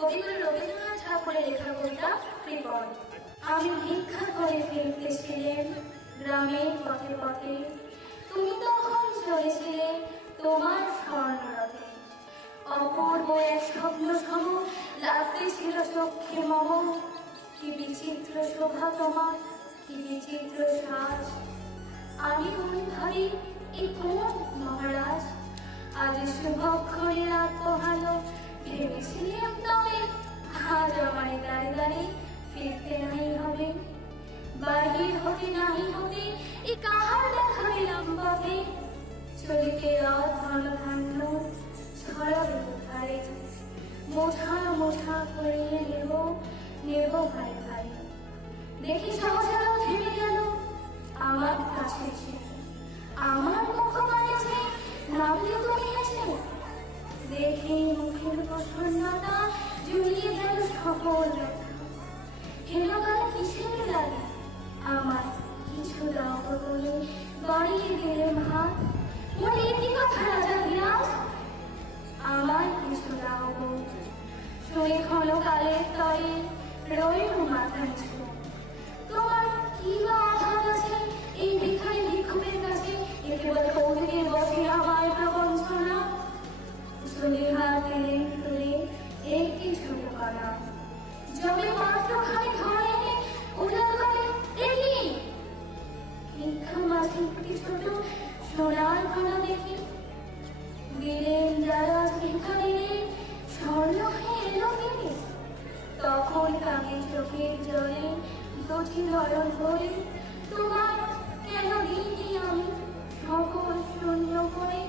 কবিগুরু রবীন্দ্রনাথ ঠাকুরের লেখা কবিতা কৃপণ। আমি ভিক্ষা করে ফিরতেছিলেন গ্রামের পথে পথে, তুমি তখন চলেছিলে তোমার স্বর্ণরথে। অপূর্ব এক স্বপ্ন সম লাগতেছিল চক্ষে মম, কি বিচিত্র শোভা তোমার, কি বিচিত্র শ্বাস। আমি মনে ভাবি এ কোন মহারাজ, আজ শুভক্ষণে রাত পোহালো, ভেবেছিলাম তবে আজ আমারে দাঁড়ে দাঁড়ে ফিরতে নাই হবে। বাহির হতে নাহি হতে এ কাহার দেখা পেলাম পথে, চলিতে রথ ঘন ধান্য ছড়াবে ধারে, মোঠা মোঠা করিয়ে নেব নেব ভাই ভাই। দেখি সহসারা থেমে গেল আমার কাছে এসে, আমার মুখ বানিয়েছে নামলে তুমি এসে। দেখে মুখের প্রসন্নতা জুড়িয়ে গেল সকল ব্যথা। হেলো কালে কিসের লাগে আমার কিছু দাও বলে বাড়িয়ে দিলেন হাত। বলে কি কথা রাজা ধীরাজ, আমার কিছু দাও গো। শুনে ক্ষণকালের তরে রইল মাথা নিচু। তোমার কি বা অভাব আছে এই ভিখারি ভিক্ষুকের কাছে, একে বলে কৌতুকের বসে আমার প্রবঞ্চনা। চলে হাত দিলেন তুলে একটি ছোট কণা, জমে মাত্র খানি ঘরে এনে উঠাল করে দেখি ভিক্ষা মাঝে একটি ছোট সোনার কণা দেখি। দিলেন যারা ভিখারিরে স্বর্ণ হয়ে এলো ফিরে, তখন কানে চোখের জলে দুটি নয়ন ভরে, তোমার কেন দিইনি আমি সকল শূন্য করে।